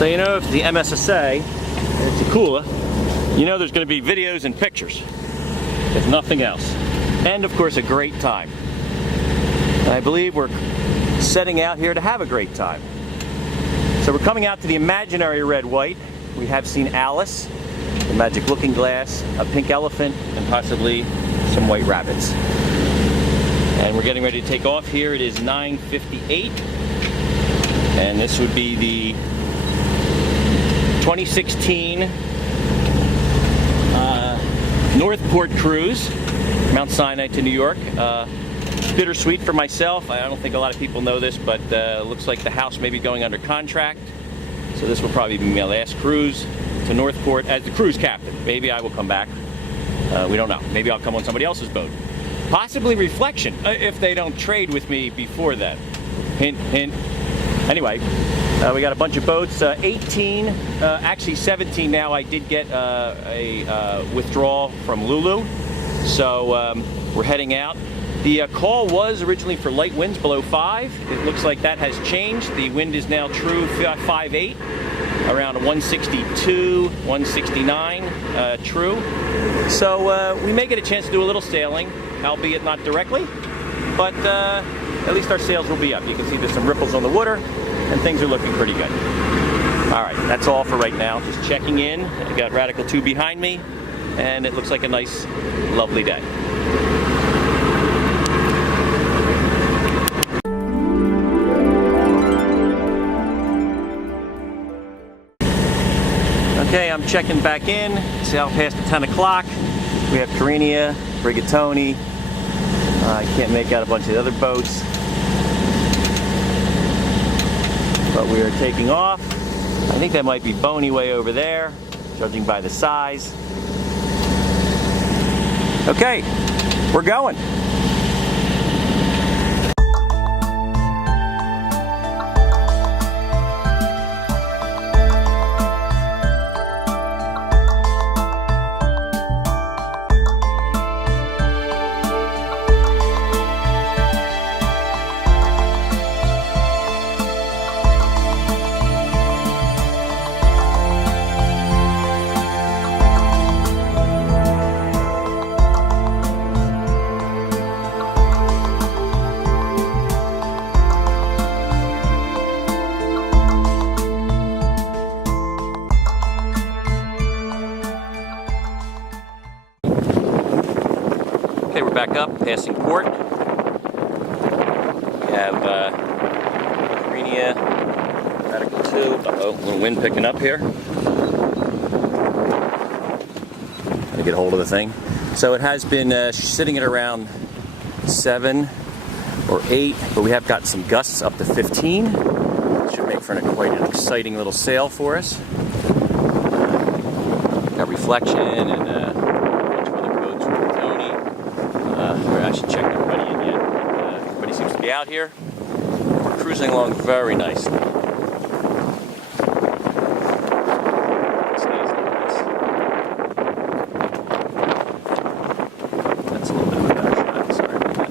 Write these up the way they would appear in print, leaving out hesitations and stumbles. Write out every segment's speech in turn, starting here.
So you know, if the MSSA, it's a cooler, you know there's going to be videos and pictures, if nothing else. And of course a great time. And I believe we're setting out here to have a great time. So we're coming out to the imaginary red white. We have seen Alice, the magic looking glass, a pink elephant, and possibly some white rabbits. And we're getting ready to take off here. It is 9:58. And this would be the 2016 Northport Cruise, Mt Sinai to New York. Bittersweet for myself. I don't think a lot of people know this, but looks like the house may be going under contract. So this will probably be my last cruise to Northport as the cruise captain. Maybe I will come back. We don't know. Maybe I'll come on somebody else's boat. Possibly Reflection, if they don't trade with me before then. Hint, hint. Anyway, we got a bunch of boats, 18, actually 17 now. I did get a withdrawal from Lulu, so we're heading out. The call was originally for light winds below 5. It looks like that has changed. The wind is now true 5.8, around 162, 169 true. So we may get a chance to do a little sailing, albeit not directly, but at least our sails will be up. You can see there's some ripples on the water, and things are looking pretty good. All right, that's all for right now. Just checking in. I got Radical 2 behind me, and it looks like a nice, lovely day. Okay, I'm checking back in. Sail past the 10 o'clock. We have Carina, Rigatoni. I can't make out a bunch of the other boats. But we are taking off. I think that might be Boney way over there, judging by the size. Okay, we're going. Okay, we're back up, passing port. We have Carina, Radical 2. Uh-oh, a little wind picking up here. Gotta get a hold of the thing. So it has been sitting at around 7 or 8, but we have got some gusts up to 15. Should make for quite an exciting little sail for us. Got Reflection and I should check everybody in yet. Everybody seems to be out here. We're cruising along very nicely. That's a little bit of a better shot. Sorry about that.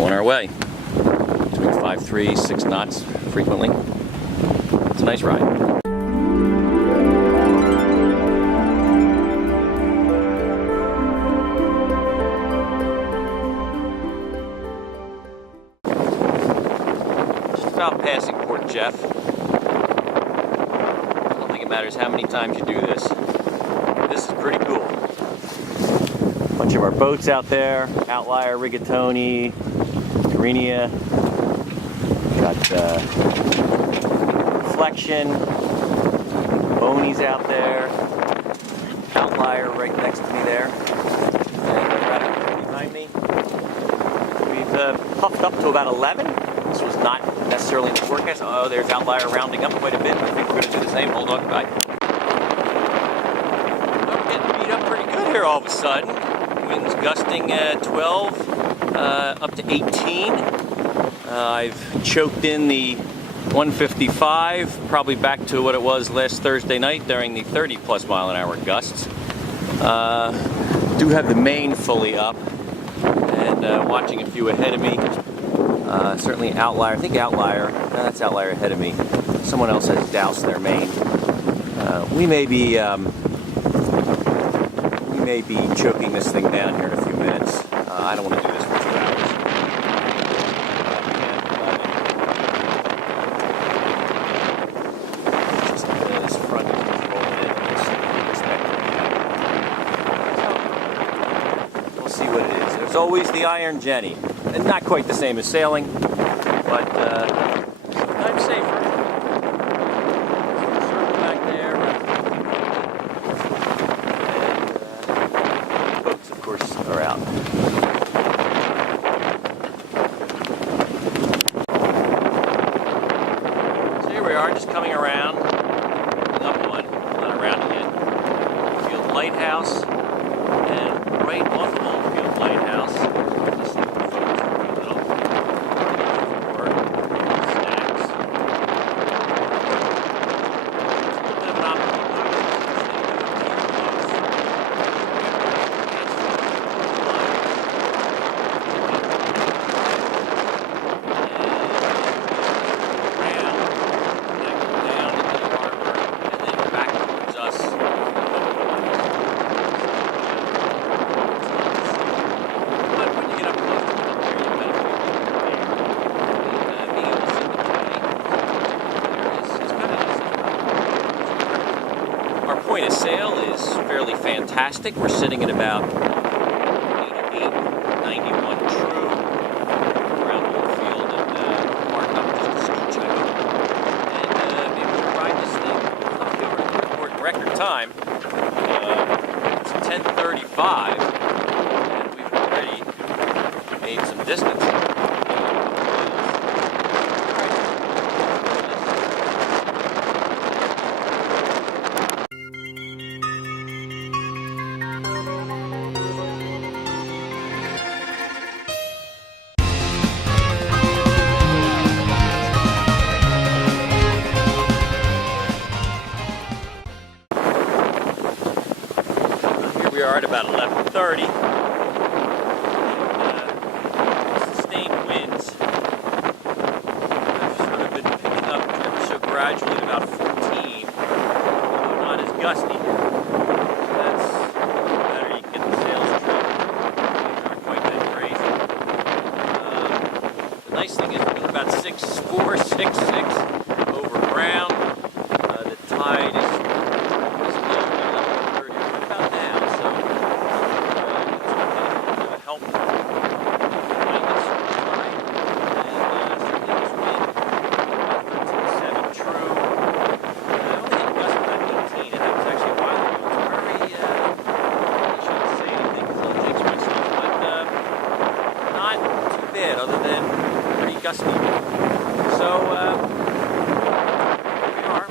On our way. Doing 5.3, 6 knots frequently. It's a nice ride. About passing Port Jeff. I don't think it matters how many times you do this. This is pretty cool. A bunch of our boats out there. Outlier, Rigatoni, Carina. Got Reflection. Boney's out there. Outlier right next to me there. And Radical behind me. We've puffed up to about 11. This was not necessarily in the forecast. Oh, there's Outlier rounding up quite a bit. I think we're going to do the same. Hold on, goodbye. I'm getting beat up pretty good here all of a sudden. Winds gusting 12 up to 18. I've choked in the 155, probably back to what it was last Thursday night during the 30+ mile-an-hour gusts. Do have the main fully up and watching a few ahead of me. Certainly Outlier. I think Outlier. No, that's Outlier ahead of me. Someone else has doused their main. We may be choking this thing down here in a few minutes. I don't want to do this for 2 hours. Just this front is rolling in and we'll see what it is. There's always the Iron Jenny. And not quite the same as sailing, but sometimes safer. Circle back there. And boats, of course, are out. So here we are, just coming around, up one, not around again. Field Lighthouse, and right off of Oldfield Lighthouse. Point of sail is fairly fantastic. We're sitting at about 88, 91 true around Oldfield and marked up just a scooch out. And maybe we'll ride this thing up to our Northport record time. It's 10:35 and we've already made some distance. We are at about 11:30. Sustained winds have sort of been picking up ever so gradually at about 14. Not as gusty. That's better. You can get the sails trimmed. They're not quite that crazy. The nice thing is we're doing about 6'4", 6'6" over ground. The tide is other than pretty gusty. So here we are,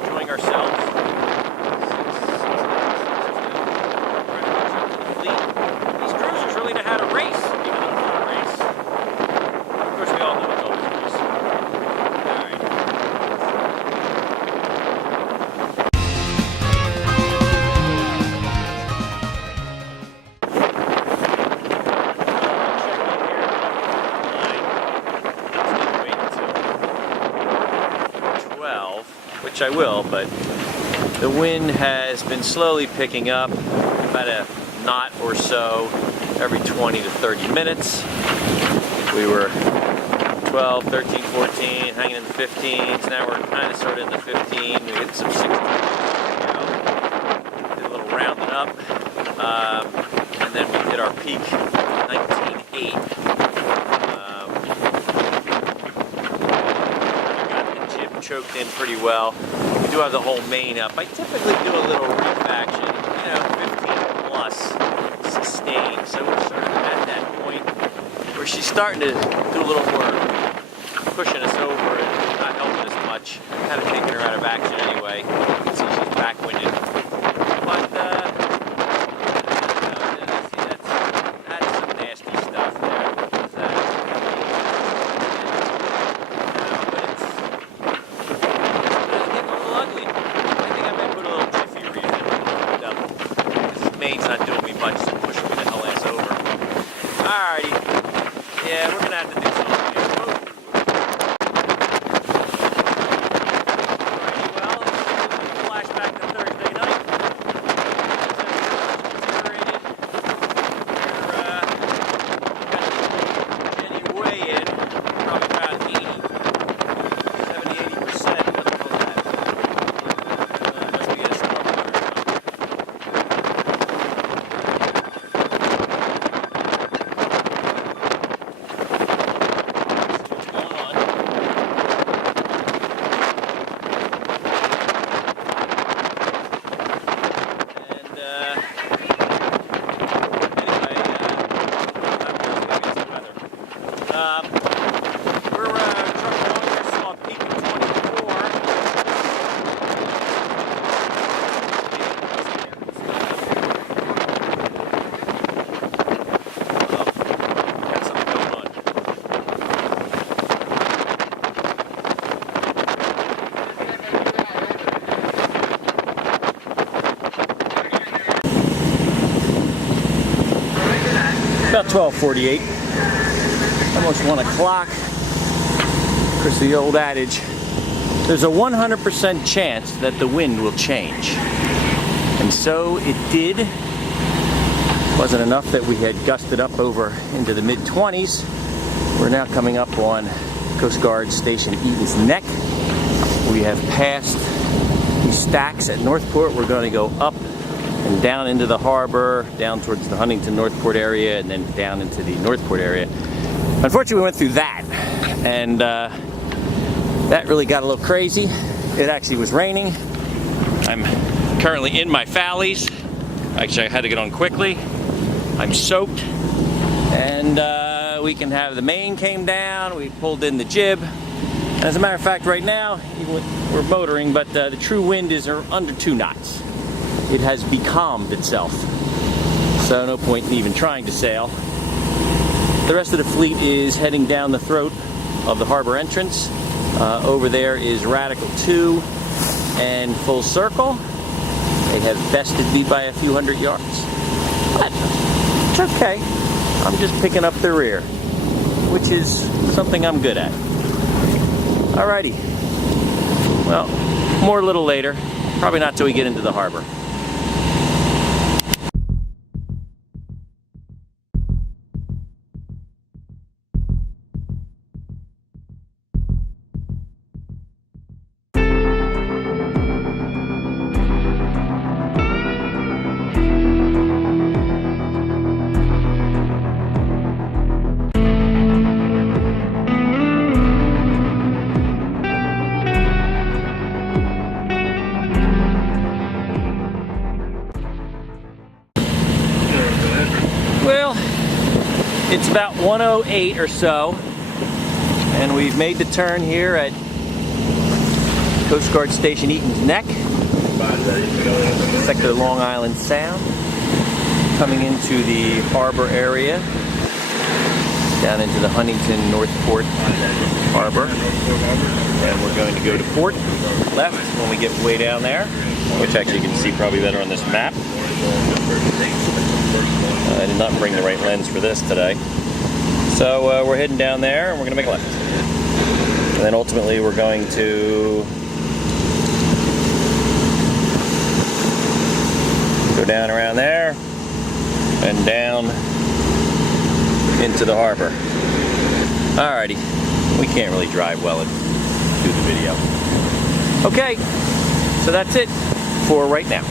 enjoying ourselves. These cruisers really know how to race, even though it's not a race. Of course, we all know it's always a race. All right. Which I will, but the wind has been slowly picking up, about a knot or so every 20 to 30 minutes. We were 12, 13, 14, hanging in the 15s. Now we're kind of sort of in the 15. We hit some 16. Did a little rounding up, and then we hit our peak 19.8. Choked in pretty well. We do have the whole main up. I typically do a little reef action, 15 plus sustained. So we're sort of at that point where she's starting to do a little more pushing us over and not helping us much. Kind of taking her out of action anyway. You can see she's backwinded. But that's some nasty stuff there. Main's not doing me much, so pushing me the hell ass over. Alrighty. Yeah, we're gonna have to do something. About 12:48. Almost 1 o'clock. Of course, the old adage, there's a 100% chance that the wind will change. And so it did. Wasn't enough that we had gusted up over into the mid-20s. We're now coming up on Coast Guard Station Eaton's Neck. We have passed these stacks at Northport. We're going to go up and down into the harbor, down towards the Huntington Northport area, and then down into the Northport area. Unfortunately, we went through that, and that really got a little crazy. It actually was raining. I'm currently in my Fallies. Actually, I had to get on quickly. I'm soaked, and we can have the main came down. We pulled in the jib. And as a matter of fact, right now, we're motoring, but the true wind is under 2 knots. It has becalmed itself, so no point in even trying to sail. The rest of the fleet is heading down the throat of the harbor entrance. Over there is Radical 2 and Full Circle. They have bested me by a few hundred yards, but it's okay. I'm just picking up the rear, which is something I'm good at. Alrighty. Well, more a little later. Probably not till we get into the harbor. It's about 1:08 or so, and we've made the turn here at Coast Guard Station Eaton's Neck, sector Long Island Sound, coming into the harbor area, down into the Huntington Northport Harbor, and we're going to go to port left when we get way down there, which actually you can see probably better on this map. I did not bring the right lens for this today. So we're heading down there and we're going to make a left. And then ultimately we're going to go down around there and down into the harbor. Alrighty, we can't really drive well and do the video. Okay, so that's it for right now.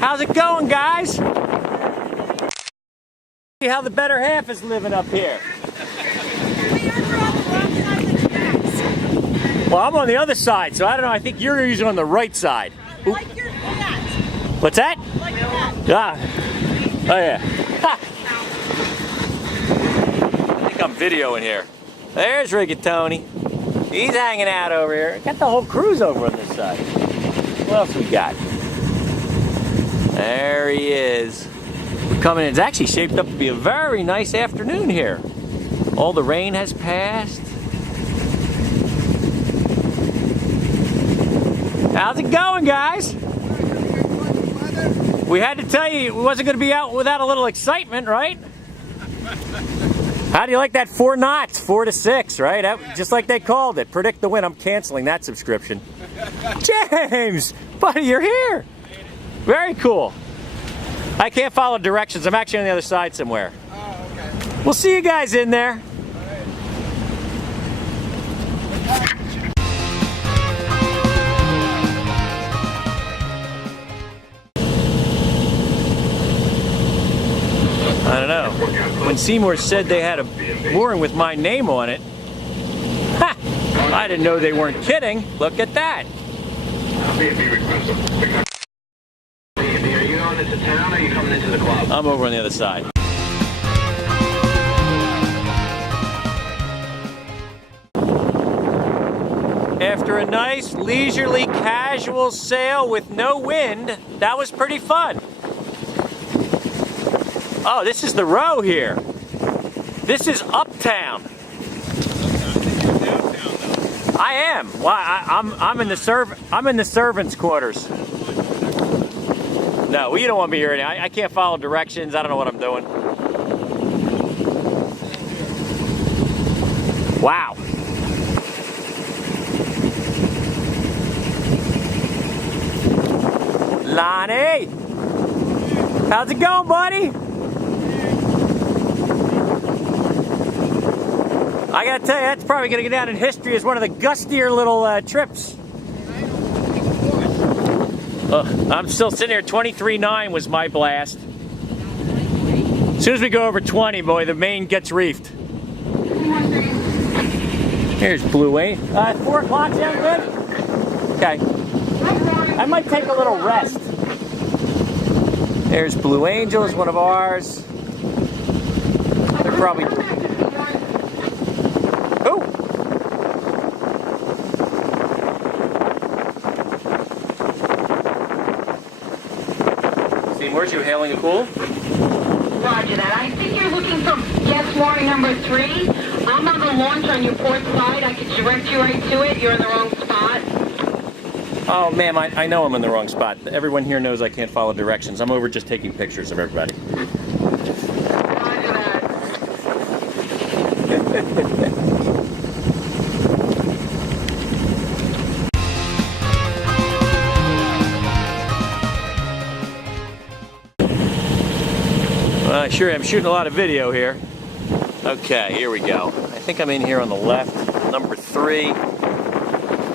How's it going, guys? See how the better half is living up here. Well, I'm on the other side, so I don't know. I think you're usually on the right side. I like your hat. What's that? I like your hat. Ah. Oh, yeah. Ha. I think I'm videoing here. There's Rigatoni. He's hanging out over here. Got the whole cruise over on this side. What else we got? There he is. We're coming in. It's actually shaped up to be a very nice afternoon here. All the rain has passed. How's it going, guys? We had to tell you we wasn't going to be out without a little excitement, right? How do you like that 4 knots? 4 to 6, right? Just like they called it. Predict the wind. I'm canceling that subscription. James, buddy, you're here. Very cool. I can't follow directions. I'm actually on the other side somewhere. Oh, okay. We'll see you guys in there. I don't know. When Seymour said they had a mooring with my name on it, ha! I didn't know they weren't kidding. Look at that. Are you going into town or are you coming into the club? I'm over on the other side. after a nice leisurely casual sail with no wind, that was pretty fun. Oh, this is the row here. This is uptown. I am. Why? I'm in the servants' quarters. No, well, you don't want me here. I can't follow directions. I don't know what I'm doing. Wow. Lonnie, how's it going, buddy? I gotta tell you, that's probably gonna go down in history as one of the gustier little trips. I'm still sitting here. 23.9 was my blast. As soon as we go over 20, boy, the main gets reefed. Here's Blue Wayne. 4 o'clock sound good? Okay. I might take a little rest. There's Blue Angels, one of ours. They're probably... Oh! Seymour's, you hailing a pool? Roger that. I think you're looking for guest warning number 3. I'm on the launch on your port side. I can direct you right to it. You're in the wrong spot. Oh, ma'am, I know I'm in the wrong spot. Everyone here knows I can't follow directions. I'm over just taking pictures of everybody. Roger that. Well, I sure am shooting a lot of video here. Okay, here we go. I think I'm in here on the left, number 3.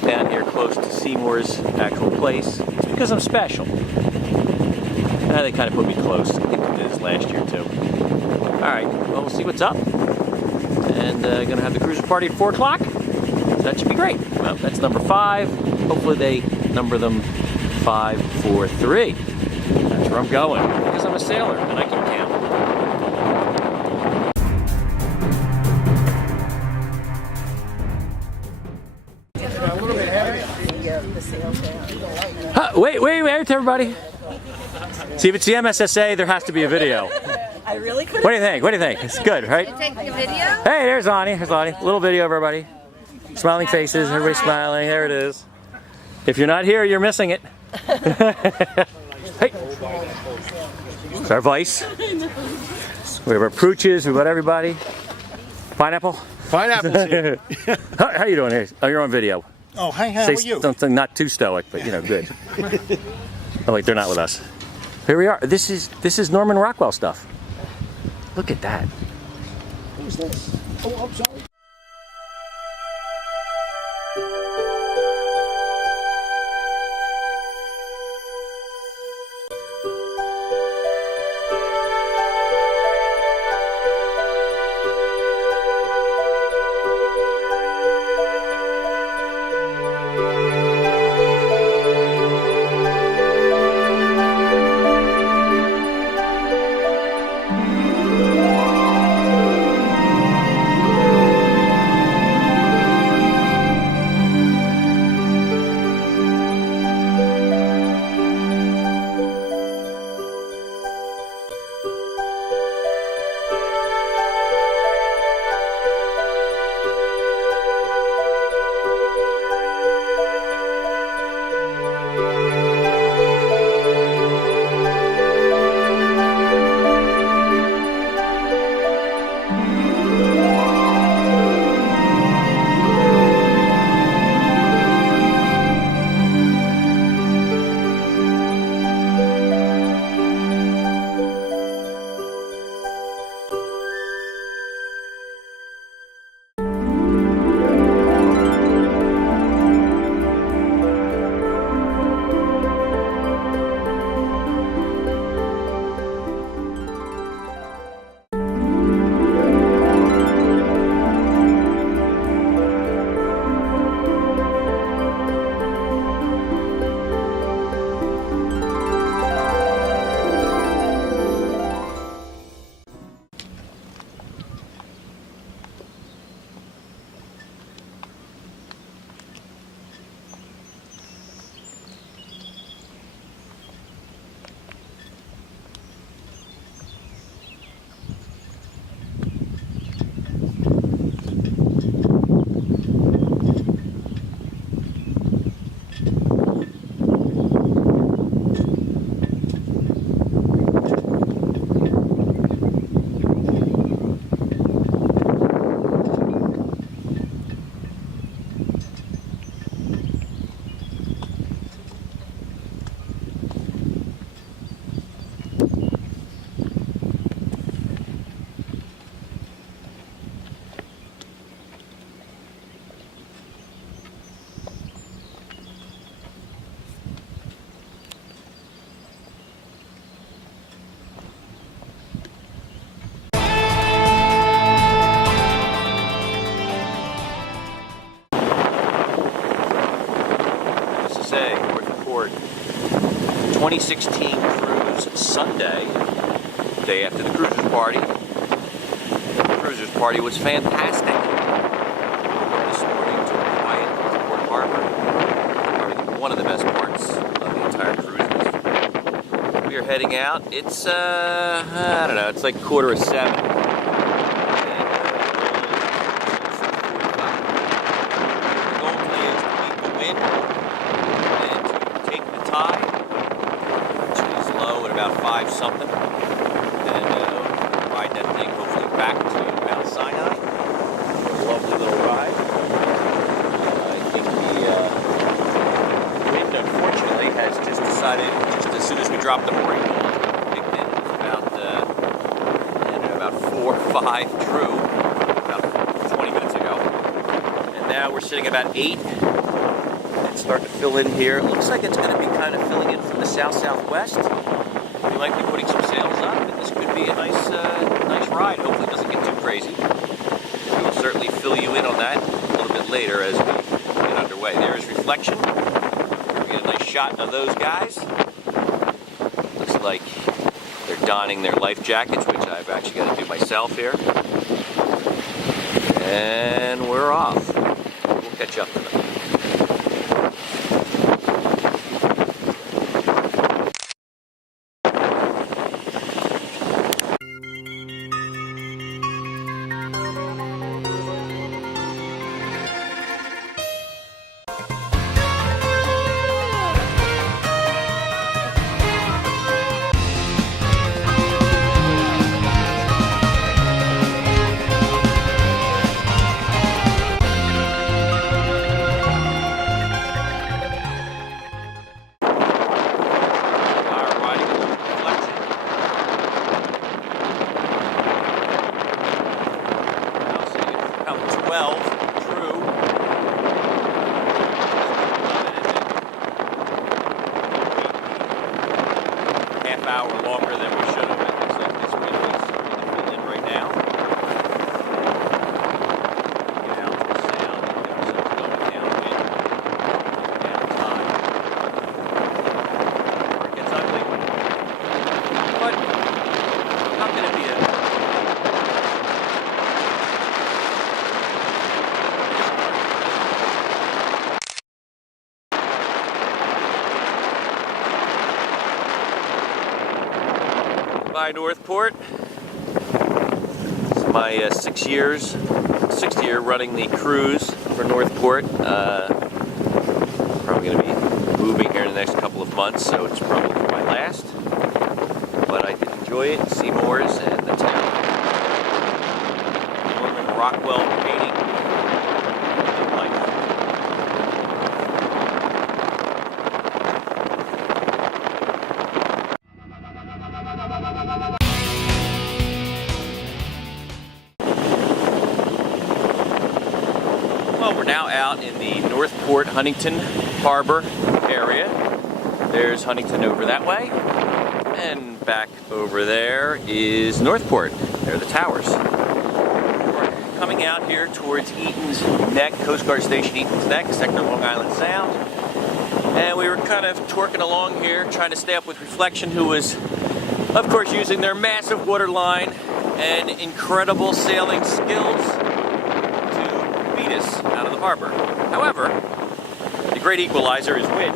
Down here close to Seymour's actual place. It's because I'm special. They kind of put me close. I think they did this last year too. Alright, well, we'll see what's up. And gonna have the cruiser party at 4 o'clock. That should be great. Well, that's number 5. Hopefully they number them 5, 4, 3. That's where I'm going. Because I'm a sailor and I can count. Wait, everybody. See, if it's the MSSA, there has to be a video. I really couldn't. What do you think? What do you think? It's good, right? Take a video? Hey, there's Lonnie. There's Lonnie. A little video of everybody. Smiling faces. Everybody smiling. There it is. If you're not here, you're missing it. Hey. It's our vice. We have our pooches. We've got everybody. Pineapple. Pineapple's here. How you doing here? Oh, you're on video. Oh, hi, how Say are you? something not too stoic, but you know, good. Oh wait, they're not with us. Here we are. This is Norman Rockwell stuff. Look at that. Who's this? Oh, I'm sorry. 2016 cruise Sunday, day after the cruisers party. The cruisers party was fantastic. This morning to a quiet Northport Harbor, probably one of the best parts of the entire cruise. We are heading out. It's I don't know, it's like 6:45. The goal today is to beat the wind and to take the tide, which is low at about 5 something, and ride that thing hopefully back to Mt Sinai. A lovely little ride. I think the wind, unfortunately, has just decided, just as soon as we dropped the mooring, kicked in about 4 or 5 true, about 20 minutes ago. And now we're sitting about 8. It's starting to fill in here. It looks like it's going to be kind of filling in from the south-southwest. We might be putting some sails up, and this could be a nice ride. Hopefully it doesn't get too crazy. We will certainly fill you in on that a little bit later as we get underway. There is reflection. We get a nice shot of those guys. Looks like they're donning their life jackets, which I've actually got to do myself here. And we're off. We'll catch up to them. Hour longer than we should have. It looks like this wind is filled in right now. Get out to the sound, get ourselves going downwind, down tide. Or it gets ugly. But how can it be by Northport. It's my 6th year running the cruise for Northport. Probably going to be moving here in the next couple of months, so it's probably my last. But I did enjoy it, Seymour's and the town. Norman Rockwell painting. Well, we're now out in the Northport Huntington Harbor area. There's Huntington over that way. And back over there is Northport. There are the towers. We're coming out here towards Eaton's Neck, Coast Guard Station Eaton's Neck, sector Long Island Sound. And we were kind of twerking along here, trying to stay up with Reflection, who was, of course, using their massive water line and incredible sailing skills to beat us out of the harbor. However, the great equalizer is wind.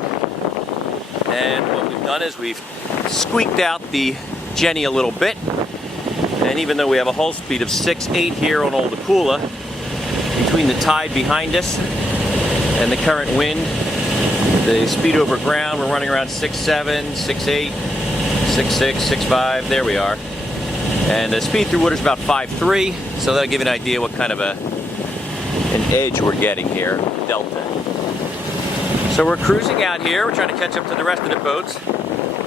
And what we've done is we've squeaked out the Jenny a little bit. And even though we have a hull speed of 6.8 here on Old Akula, between the tide behind us and the current wind, the speed over ground, we're running around 6.7, 6.8, 6.6, 6.5, there we are. And the speed through water is about 5.3, so that'll give you an idea what kind of an edge we're getting here, delta. So we're cruising out here, we're trying to catch up to the rest of the boats.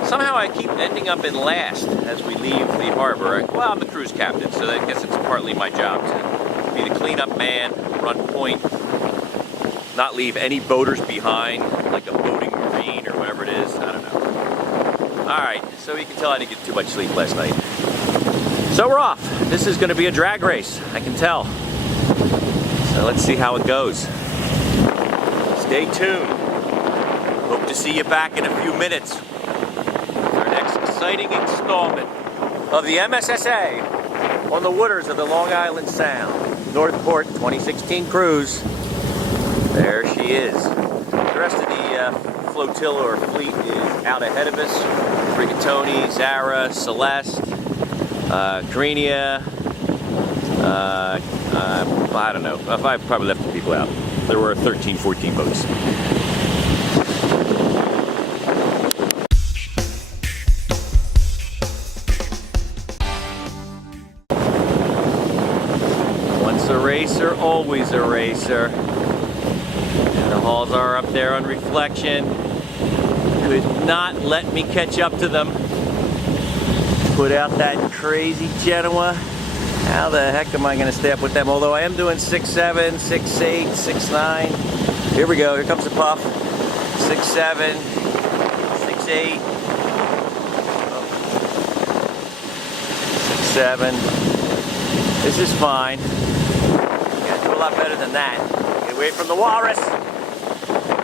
Somehow I keep ending up in last as we leave the harbor. Well, I'm the cruise captain, so I guess it's partly my job to be the cleanup man, run point, not leave any boaters behind, like a boating marine or whatever it is, I don't know. Alright, so you can tell I didn't get too much sleep last night. So we're off. This is going to be a drag race, I can tell. So let's see how it goes. Stay tuned. Hope to see you back in a few minutes. exciting installment of the MSSA on the waters of the Long Island Sound. Northport 2016 cruise. There she is. The rest of the flotilla or fleet is out ahead of us. Rigatoni, Zara, Celeste, Carenia, I don't know. I probably left the people out. There were 13, 14 boats. Once a racer, always a racer. And the hulls are up there on reflection. Could not let me catch up to them. Put out that crazy Genoa. How the heck am I going to stay up with them? Although I am doing 6.7, 6.8, 6.9. Here we go. Here comes the puff. 6.7, 6.8, 6.7. This is fine. Gotta do a lot better than that. Get away from the walrus.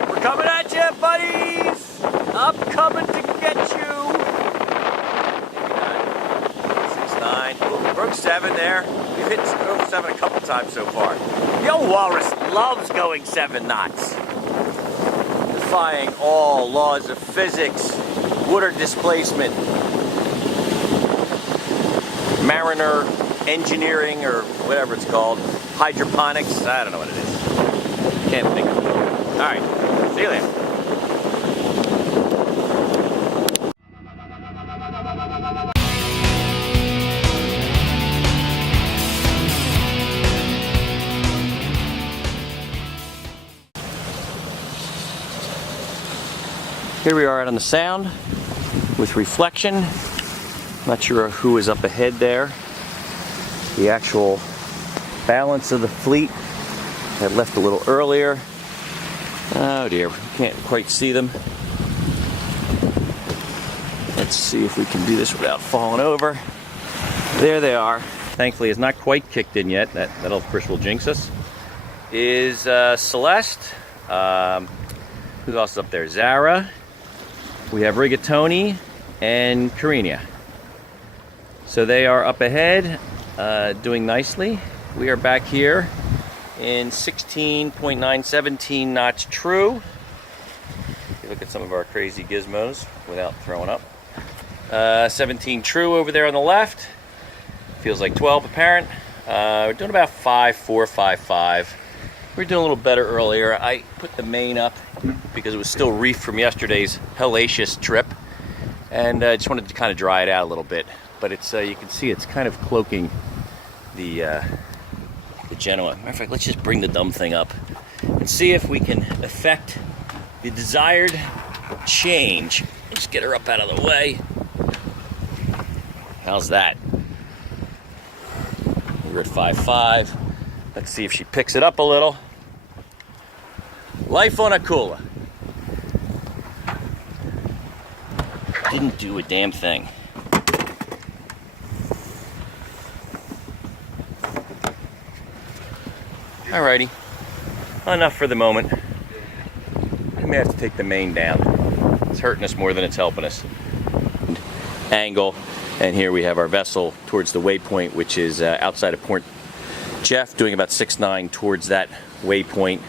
We're coming at you, buddies. I'm coming to get you. 6.9. Broke 7 there. We've hit over 7 a couple times so far. The old walrus loves going 7 knots. Defying all laws of physics, water displacement, mariner engineering, or whatever it's called, hydroponics. I don't know what it is. Can't think of it. All right. See you later. Here we are out on the Sound with reflection. Not sure who is up ahead there. The actual balance of the fleet had left a little earlier. Oh dear, we can't quite see them. Let's see if we can do this without falling over. There they are. Thankfully, it's not quite kicked in yet. That'll, of course, will jinx us. Is Celeste. Who else is up there? Zara. We have Rigatoni and Carenia. So they are up ahead, doing nicely. We are back here in 16.9, 17 knots true. If you look at some of our crazy gizmos without throwing up. 17 true over there on the left. Feels like 12 apparent. We're doing about 5.4, 5.5. We were doing a little better earlier. I put the main up because it was still reefed from yesterday's hellacious trip, and I just wanted to kind of dry it out a little bit. But it's you can see it's kind of cloaking the Genoa. Matter of fact, let's just bring the dumb thing up and see if we can affect the desired change. Let's get her up out of the way. How's that? We're at 5.5. Let's see if she picks it up a little. Life on a cooler. Didn't do a damn thing. Alrighty. Enough for the moment. I may have to take the main down. It's hurting us more than it's helping us. Angle. And here we have our vessel towards the waypoint, which is outside of Port Jeff, doing about 6.9 towards that waypoint.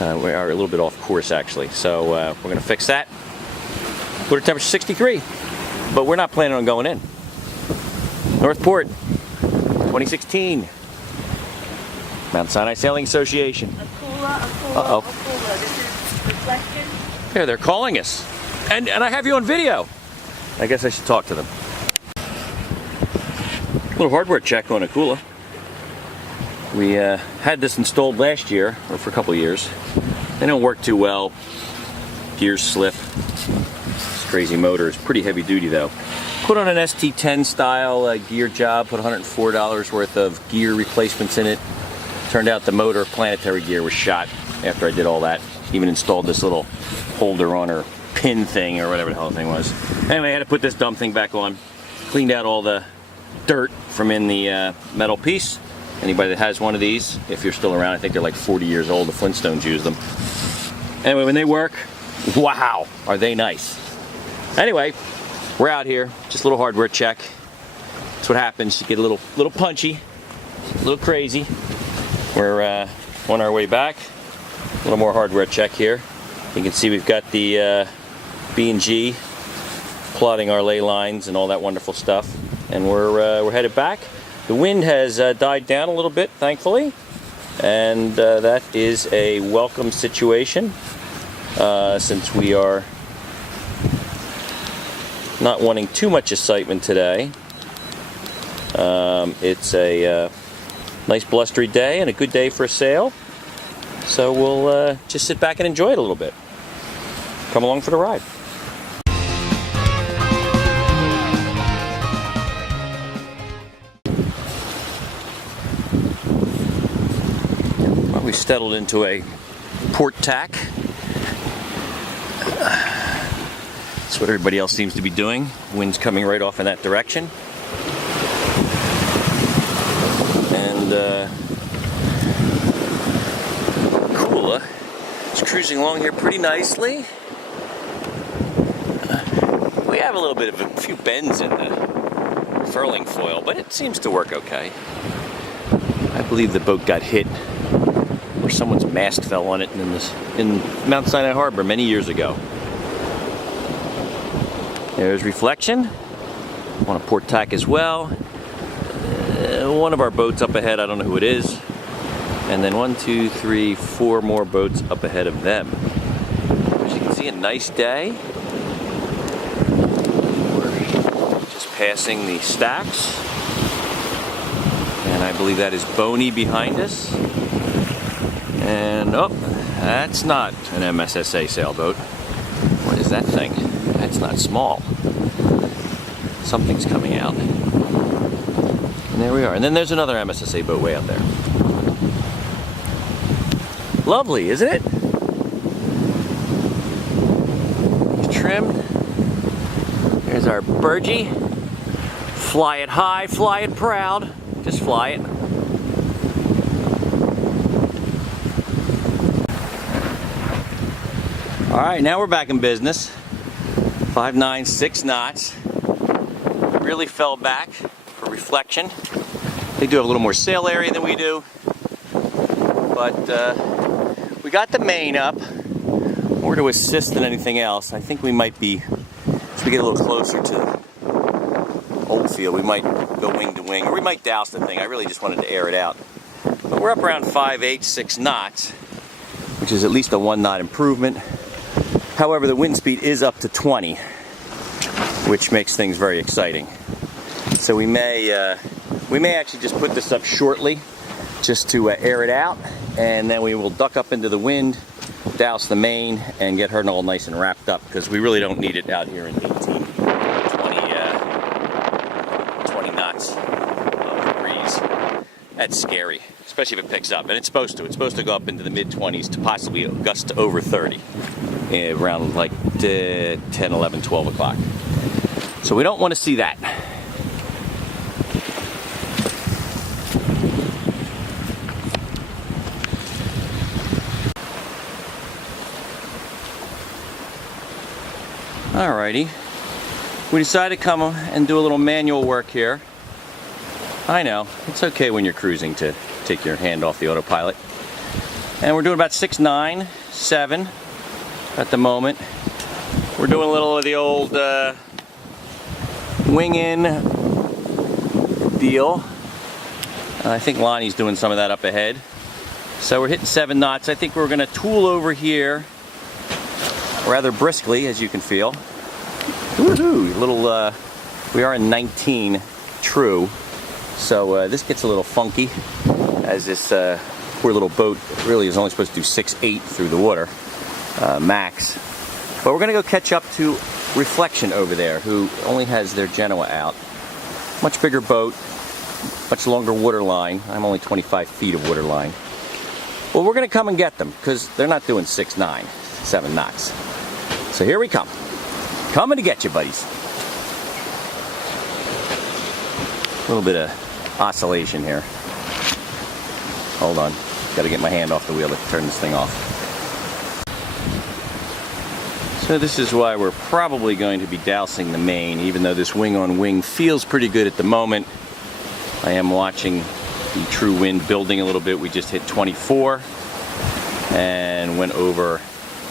We are a little bit off course, actually. So we're going to fix that. Water temperature 63, but we're not planning on going in. Northport, 2016. Mt Sinai Sailing Association. Uh-oh. This is reflection. Here, they're calling us. And I have you on video. I guess I should talk to them. A little hardware check on Akula. We had this installed last year, or for a couple of years. They don't work too well. Gears slip. This crazy motor is pretty heavy duty though. Put on an ST10 style gear job, put $104 worth of gear replacements in it. Turned out the motor planetary gear was shot after I did all that. Even installed this little holder on her pin thing or whatever the hell the thing was. Anyway, I had to put this dumb thing back on. Cleaned out all the dirt from in the metal piece. Anybody that has one of these, if you're still around, I think they're like 40 years old. The Flintstones use them. Anyway, when they work, wow, are they nice. Anyway, we're out here, just a little hardware check. That's what happens. You get a little punchy, a little crazy. We're on our way back. A little more hardware check here. You can see we've got the B&G plotting our ley lines and all that wonderful stuff. And we're headed back. The wind has died down a little bit, thankfully. And that is a welcome situation since we are not wanting too much excitement today. It's a nice blustery day and a good day for a sail. So we'll just sit back and enjoy it a little bit. Come along for the ride. Well, we've settled into a port tack. That's what everybody else seems to be doing. Wind's coming right off in that direction. And Kula is cruising along here pretty nicely. We have a little bit of a few bends in the furling foil, but it seems to work okay. I believe the boat got hit, or someone's mast fell on it in Mt Sinai Harbor many years ago. There's reflection on a port tack as well. One of our boats up ahead, I don't know who it is. And then 1, 2, 3, 4 more boats up ahead of them. As you can see, a nice day. We're just passing the stacks. And I believe that is Boney behind us. And, oh, that's not an MSSA sailboat. What is that thing? That's not small. Something's coming out. And there we are. And then there's another MSSA boat way out there. Lovely, isn't it? It's trimmed. There's our Burgie. Fly it high, fly it proud. Just fly it. All right, now we're back in business. 5 9 6 knots. Really fell back for reflection. They do have a little more sail area than we do. But we got the main up. More to assist than anything else. I think we might be, as we get a little closer to Oldfield, we might go wing to wing, or we might douse the thing. I really just wanted to air it out. But we're up around 5 8 6 knots, which is at least a 1 knot improvement. However, the wind speed is up to 20, which makes things very exciting. So we may actually just put this up shortly, just to air it out, and then we will duck up into the wind, douse the main, and get her all nice and wrapped up, because we really don't need it out here in 20 knots of breeze. That's scary, especially if it picks up, and it's supposed to. It's supposed to go up into the mid-20s to possibly gust to over 30. Around like 10, 11, 12 o'clock. So we don't want to see that. Alrighty. We decided to come and do a little manual work here. I know, it's okay when you're cruising to take your hand off the autopilot. And we're doing about 6 9 7 at the moment. We're doing a little of the old wing-in deal. I think Lonnie's doing some of that up ahead. So we're hitting 7 knots. I think we're going to tool over here rather briskly, as you can feel. Woohoo! Little, we are in 19 true, so this gets a little funky, as this poor little boat really is only supposed to do 6 8 through the water. Max. But we're going to go catch up to Reflection over there, who only has their Genoa out. Much bigger boat, much longer water line. I'm only 25 feet of water line. Well, we're going to come and get them, because they're not doing 6 9 7 knots. So here we come. Coming to get you, buddies. A little bit of oscillation here. Hold on. Got to get my hand off the wheel to turn this thing off. So this is why we're probably going to be dousing the main, even though this wing-on-wing feels pretty good at the moment. I am watching the true wind building a little bit. We just hit 24 and went over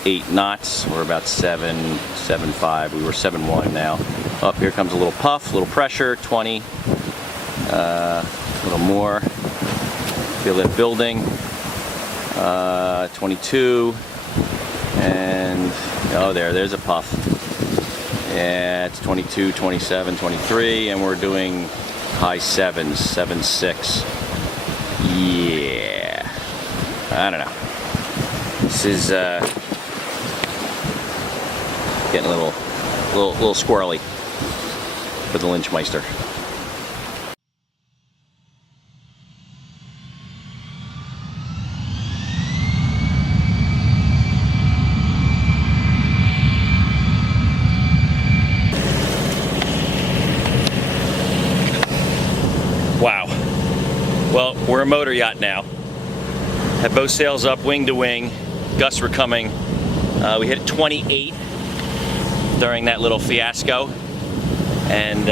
8 knots. We're about 7.5. We were 7.1 now. Up here comes a little puff, a little pressure, 20. A little more. Feel it building. 22. And oh, there's a puff. Yeah, it's 22, 27, 23, and we're doing high 7s, 7.6. Yeah. I don't know. This is getting a little squirrely for the Lynchmeister. Wow. Well, we're a motor yacht now. Have both sails up, wing to wing. Gusts were coming. We hit 28 during that little fiasco, and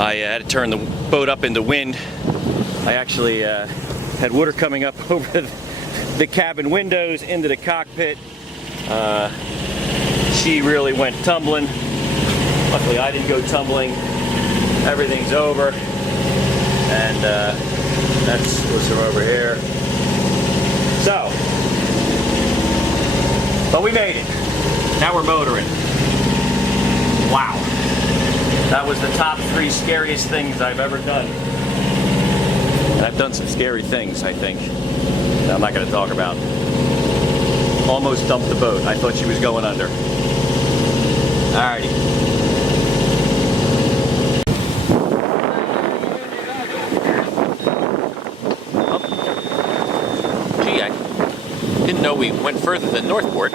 I had to turn the boat up into wind. I actually had water coming up over the cabin windows into the cockpit. She really went tumbling. Luckily, I didn't go tumbling. Everything's over, and that's what's from over here. So, but we made it. Now we're motoring. Wow. That was the top 3 scariest things I've ever done. And I've done some scary things, I think, that I'm not going to talk about. Almost dumped the boat. I thought she was going under. Alrighty. Didn't know we went further than Northport.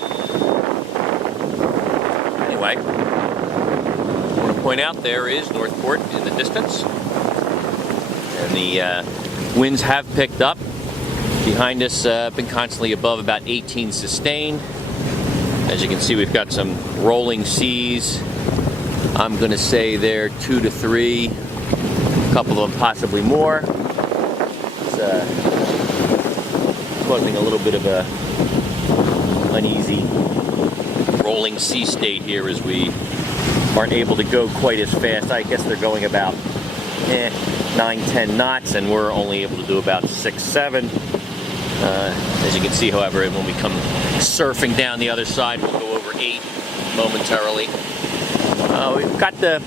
Anyway, I want to point out there is Northport in the distance. And the winds have picked up. Behind us, been constantly above about 18 sustained. As you can see, we've got some rolling seas. I'm going to say they're 2 to 3. A couple of them possibly more. It's causing a little bit of a uneasy rolling sea state here as we aren't able to go quite as fast. I guess they're going about 9-10 knots, and we're only able to do about 6-7. As you can see, however, when we come surfing down the other side, we'll go over 8 momentarily. We've got the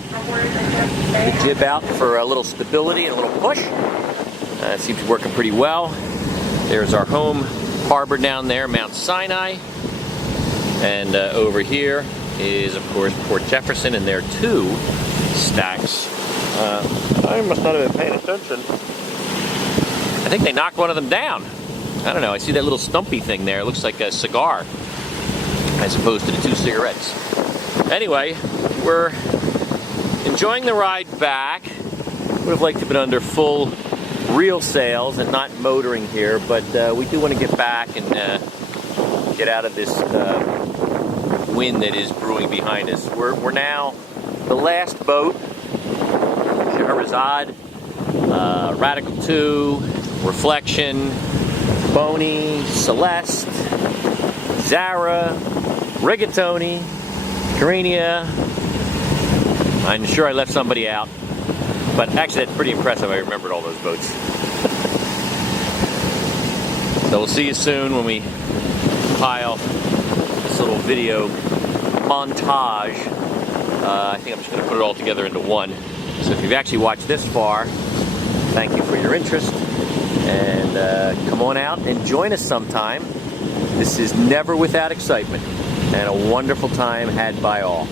jib out for a little stability and a little push. It seems to be working pretty well. There's our home harbor down there, Mt Sinai. And over here is, of course, Port Jefferson, and there are 2 stacks. I must not have been paying attention. I think they knocked one of them down. I don't know, I see that little stumpy thing there. It looks like a cigar, as opposed to the 2 cigarettes. Anyway, we're enjoying the ride back. Would have liked to have been under full real sails and not motoring here, but we do want to get back and get out of this wind that is brewing behind us. We're now the last boat, Scheherazade, Radical 2, Reflection, Boney, Celeste, Zara, Rigatoni, Carenia. I'm sure I left somebody out, but actually that's pretty impressive. I remembered all those boats. So we'll see you soon when we compile this little video montage. I think I'm just going to put it all together into one. So if you've actually watched this far, thank you for your interest. And come on out and join us sometime. This is never without excitement, and a wonderful time had by all.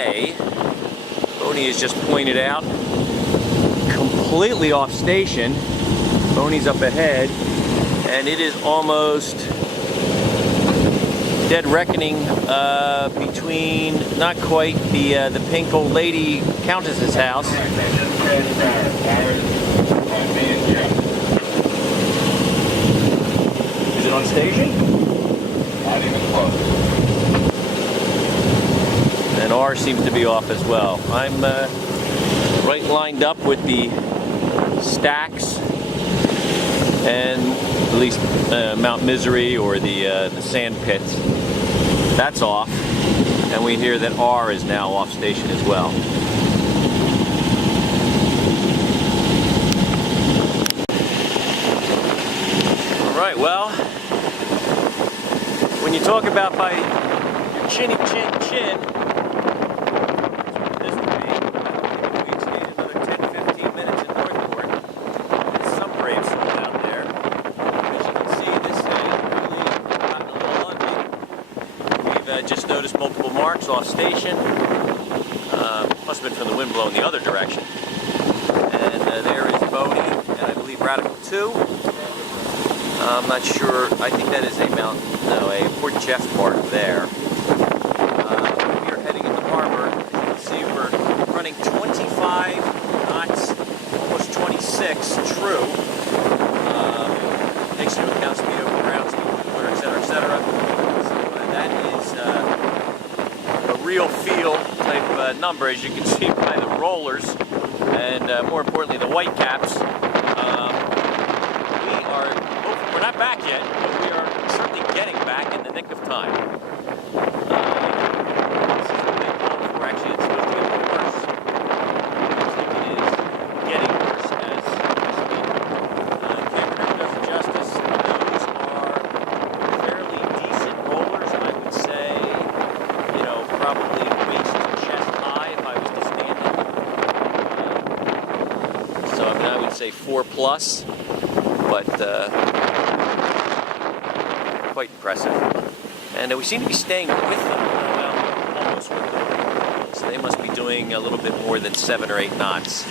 say, Boney is just pointed out, completely off station. Boney's up ahead, and it is almost dead reckoning between, not quite, the pink old lady countess's house. Is it on station? Not even close. And R seems to be off as well. I'm right lined up with the stacks and at least Mount Misery or the sand pits. That's off, and we hear that R is now off station as well. All right, well, when you talk about by your chinny chin, this would be, we stayed another 10-15 minutes in Northport. There's some brave soul out there. As you can see, this has really gotten a little ugly. We've just noticed multiple marks off station. Must have been from the wind blowing the other direction. And there is Boney, and I believe Radical 2. I'm not sure. I think that is a Port Jeff mark there. We are heading into harbor. As you can see, we're running 25 knots, almost 26 true. Takes into account speed over ground, speed over the water, etc., etc. So that is a real feel type number, as you can see by the rollers, and more importantly, the white caps. We're not back yet, but we are certainly getting back in the nick of time. This is what they call it for. Actually, it's supposed to get worse. It is getting worse as we speak. Camera does it justice. Those are fairly decent rollers. I would say, you know, probably waist to chest high if I was to stand it. So, I mean, I would say 4+, but quite impressive. And we seem to be staying with them, well, almost with them. So they must be doing a little bit more than 7 or 8 knots.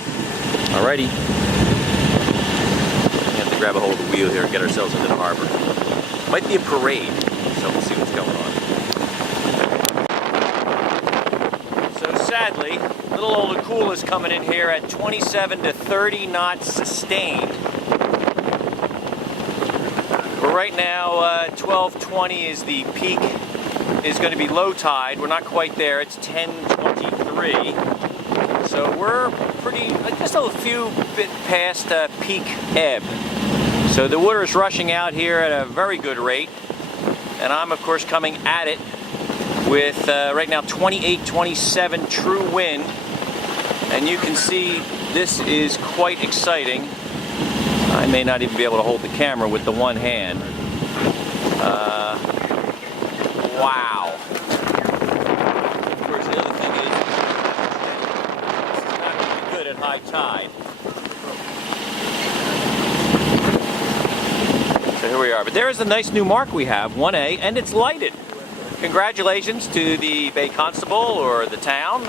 Alrighty. We have to grab a hold of the wheel here and get ourselves into the harbor. Might be a parade, so we'll see what's going on. So sadly, little old Akula is coming in here at 27 to 30 knots sustained. Right now, 12:20 is the peak, is going to be low tide. We're not quite there. It's 10:23. So we're pretty, just a few bit past peak ebb. So the water is rushing out here at a very good rate. And I'm, of course, coming at it with, right now, 28, 27 true wind. And you can see this is quite exciting. I may not even be able to hold the camera with the one hand. Wow. Of course, the other thing is, this is not going to be good at high tide. So here we are. But there is a nice new mark we have, 1A, and it's lighted. Congratulations to the Bay Constable or the town.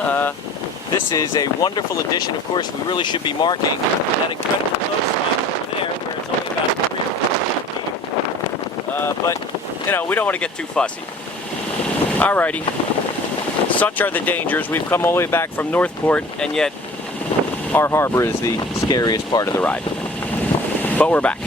This is a wonderful addition. Of course, we really should be marking that incredible close spot over there, where it's only about 3 feet deep. But, you know, we don't want to get too fussy. Alrighty. Such are the dangers. We've come all the way back from Northport, and yet our harbor is the scariest part of the ride. But we're back.